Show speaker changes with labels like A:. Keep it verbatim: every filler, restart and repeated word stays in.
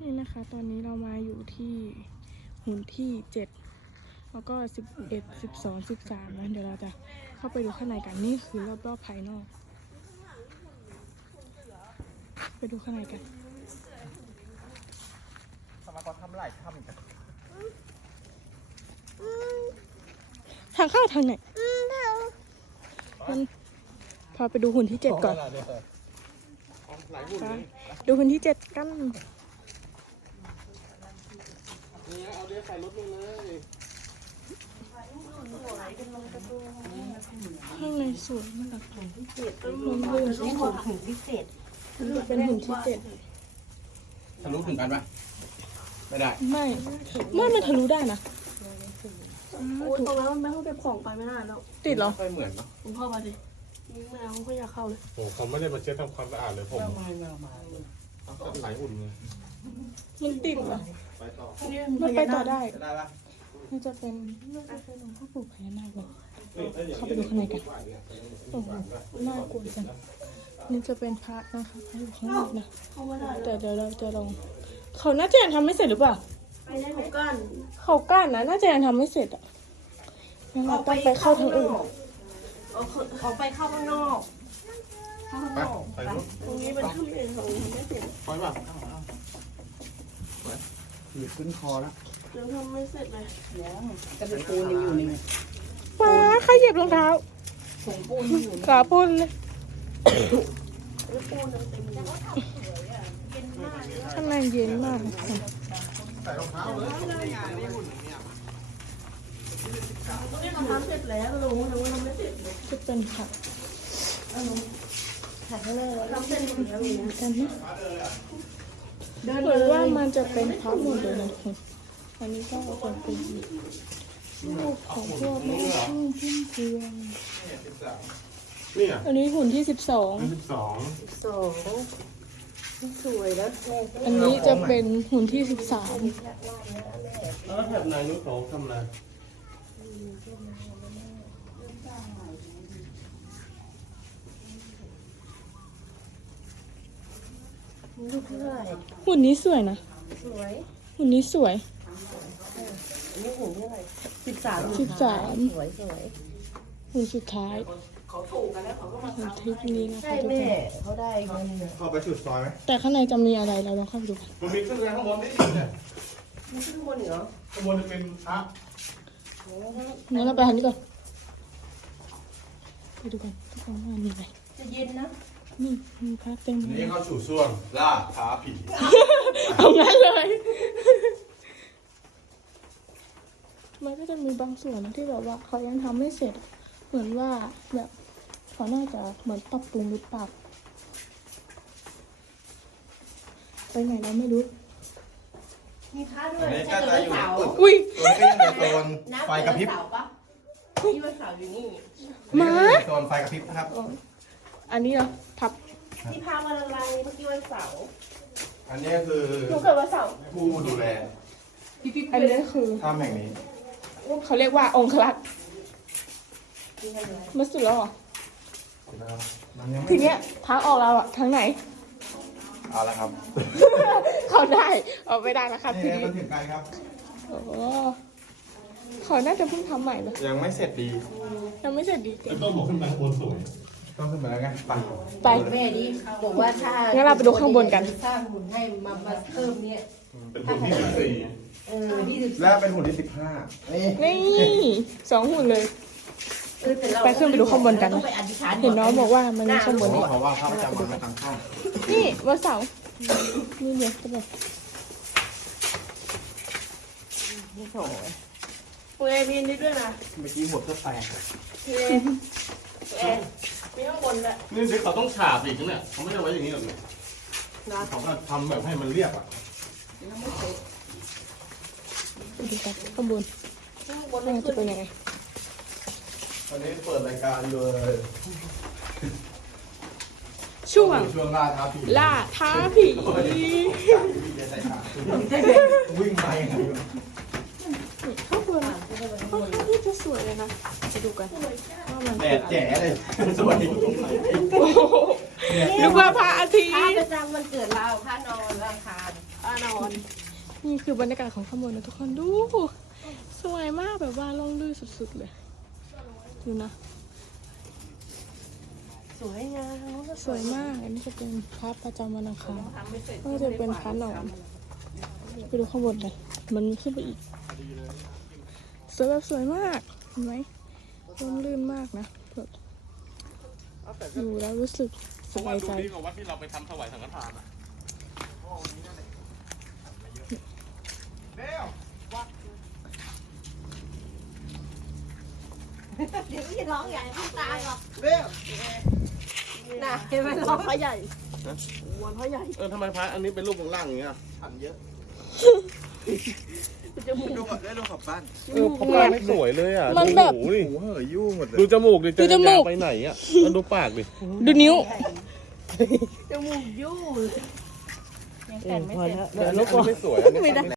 A: นี่นะคะตอนนี้เรามาอยู่ที่หุ่นที่เจ็ดแล้วก็สิบเอ็ดสิบสองสิบสามนะเดี๋ยวเราจะเข้าไปดูข้างในกันนี่คือรอบๆภายนอกไปดูข้างในกัน
B: ทำไมเขาทำหลายถ้ำกัน
A: ทางเข้าทางไหนมันพาไปดูหุ่นที่เจ็ดก่อนดูหุ่นที่เจ็ดกัน
B: นี่เอาเรือใส่รถลงเลย
A: ข้างในสวยมากหุ่นที่เจ็ดมันลื่น
C: หุ่นที่เจ็ด
A: มันเป็นหุ่นที่เจ็ด
B: ทะลุถึงกันปะไม่ได้
A: ไม่ไม่มันทะลุได้นะ
C: ตรงนั้นมันไม่เข้าไปของไปไม่ได้แล้ว
A: ติดเหรอ
B: ไปเหมือนเนาะ
C: ผมเข้ามาดิไม่เอาเขาอยากเข้าเลย
D: โอ้เขาไม่ได้มาเช็ดทำความสะอาดเลยผม
B: มามามา
D: หลายอุ่นเลย
A: มันติดเหรอ
B: ไปต่อ
A: มันไปต่อได้
B: ได้ปะ
A: นี่จะเป็นน่าจะเป็นหลวงพ่อปู่พญานาคเลยเข้าไปดูข้างในกันโอ้โหน่ากลัวจังนี่จะเป็นพระนะคะพระอยู่ข้างนอกนะแต่เดี๋ยวเราจะลองเขาน่าจะยังทำไม่เสร็จหรือเปล่า
C: ไปได้เขากั้น
A: เขากั้นนะน่าจะยังทำไม่เสร็จอ่ะงั้นเราต้องไปเข้าทางอื่น
C: ออกไปเข้าข้างนอกเข้าข้างนอก
D: ไปรถ
C: ตรงนี้เป็นทำเองของไม่เสร็จ
D: ไปป่ะ
B: หยิบขึ้นคอแล้ว
C: ยังทำไม่เสร็จเลย
B: กระดูกปูนยังอยู่นี่
A: ว้าใครเหยียบรองเท้า
C: ถุงปูนอยู่
A: ขาปูนเลย
C: ปูนเต็มเลย
A: ข้างในเย็นมาก
D: ใส่รองเท้าเลย
C: ทำเสร็จแล้วลุงลุงทำไม่เสร็จ
A: จะเป็นผัก
C: ถ่ายข้างในทำเสร็จหมดแล้วนี่นะ
A: กันนะเหมือนว่ามันจะเป็นพับหมดเลยนะทุกคนอันนี้ก็เป็นเป็นรูปของพวกแม่พึ่งพุ่มพวง
D: นี่อ่ะ
A: อันนี้หุ่นที่สิบสอง
D: สิบสอง
C: สองสวยแล้ว
A: อันนี้จะเป็นหุ่นที่สิบสาม
D: แล้วแถบนายนุ๊กเขาทำอะไร
C: ลูกเท่าไหร่
A: หุ่นนี้สวยนะ
C: สวย
A: หุ่นนี้สวย
C: นี่หุ่นเท่าไหร่สิบสาม
A: สิบสาม
C: สวยสวย
A: หุ่นสุดท้าย
C: เขาถูกกันแล้วเขาก็มา
A: หุ่นทริปนี้นะคะทุกคน
C: เขาได้เงิน
D: เข้าไปสุดซอยไหม
A: แต่ข้างในจะมีอะไรเราลองเข้าไปดูกัน
D: มันมีขึ้นอะไรข้างบนนี่เนี่ย
C: มีขึ้นบนเหรอ
D: ข้างบนจะเป็นพระ
A: งั้นเราไปทางนี้ก่อนไปดูกันทุกคนว่ามีอะไร
C: จะเย็นนะ
A: นี่มีพระเต็ม
D: นี่เข้าสู่ส่วนล่าท้าผี
A: เอางั้นเลยมันก็จะมีบางส่วนที่แบบว่าเขายังทำไม่เสร็จเหมือนว่าแบบเขาน่าจะเหมือนปรับปรุงหรือเปล่าไปไหนเราไม่รู้
C: มีพระด้วย
B: นี่ก็จะอยู่
A: อุ้ย
B: ตัวนี้ก็ยังเป็นโซนไฟกระพริบ
C: ที่วันเสาร์อยู่นี่
A: มา
B: โซนไฟกระพริบนะครับ
A: อันนี้เหรอพับ
C: ที่พาวันอะไรเมื่อกี้วันเสาร์
B: อันนี้คือ
A: หนูเกิดวันเสาร์
B: ผู้ดูแล
A: อันนี้คือ
B: ถ้ำแห่งนี้
A: เขาเรียกว่าองครักษ์มาสุดแล้วเหรอทีเนี้ยทางออกเราอะทางไหน
B: เอาละครับ
A: เขาได้เอาไม่ได้นะครับที
B: นี้มันถึงไกลครับ
A: โอ้เขาน่าจะเพิ่งทำใหม่ปะ
B: ยังไม่เสร็จดี
A: ยังไม่เสร็จดี
D: ต้องบอกขึ้นไปข้างบนสวย
B: ต้องขึ้นมาแล้วไงไป
A: ไป
C: แม่นี่บอกว่าถ้า
A: งั้นเราไปดูข้างบนกัน
C: สร้างหุ่นให้มาเพิ่มเนี่ย
D: เป็นหุ่นที่สิบสี่
C: เออที่สิบ
B: แล้วเป็นหุ่นที่สิบห้า
A: นี่สองหุ่นเลยไปขึ้นไปดูข้างบนกันนะเห็นน้องบอกว่ามันมีข้างบนนี่
B: เพราะว่าพระประจำวันมาทางช่อง
A: นี่วันเสาร์นี่เดี๋ยวจะแบบ
C: นี่โถเว้ยมีนี่ด้วยนะ
B: เมื่อกี้หัวก็แตก
C: เฮ้ยเอ๊ะมีข้างบนแหละ
D: นี่สิเขาต้องฉาบอีกเนี่ยเขาไม่ได้ไว้อย่างนี้หรอกเนี่ยเขาก็ทำแบบให้มันเรียบอ่ะ
A: ดูกันข้างบนมันจะเป็นยังไง
B: วันนี้เปิดรายการเลย
A: ช่วง
B: ช่วงล่าท้าผี
A: ล่าท้าผี
B: วิ่งไปยังไง
A: ข้างบนค่อนข้างที่จะสวยเลยนะไปดูกันว่ามัน
B: แดดแจ๋เลยสวย
A: นึกว่าพระอาทิตย์
C: พระประจำวันเกิดเราพระนอนราคาพระนอนอน
A: นี่คือบรรยากาศของข้างบนนะทุกคนดูสวยมากแบบว่าล่องลื่นสุดๆเลยดูนะ
C: สวยงาม
A: สวยมากอันนี้จะเป็นพระประจำวันอังคาร
C: ทำไม่เสร็จ
A: ก็จะเป็นพระนอนไปดูข้างบนเลยมันขึ้นไปอีกสวยแบบสวยมากเห็นไหมร่มรื่นมากนะแบบอยู่แล้วรู้สึกสบายใจ
D: ดีกว่าวัดที่เราไปทำถวายสังฆทานอ่ะ
C: เดี๋ยวพี่ร้องใหญ่พี่ตาหรอก
D: เร็ว
C: น่ะเห็นไหมร้องพระใหญ่วันพระใหญ่
D: เออทำไมพระอันนี้เป็นรูปวงล่างอย่างเงี้ยฉันเยอะ
C: จมูก
E: ดูขับได้ดูขับบ้าน
D: เออพระไม่สวยเลยอ่ะ
A: มันแบบ
D: ดูหูดิ
E: โอ้โหยุ่งหมดเลย
D: ดูจมูกดิ
A: ดูจมูก
D: จะไปไหนอ่ะแล้วดูปากดิ
A: ดูนิ้ว
C: จมูกยู่ยังแต่งไม่เสร็จ
D: เดี๋ยวอันนี้ไม่สวยอันนี้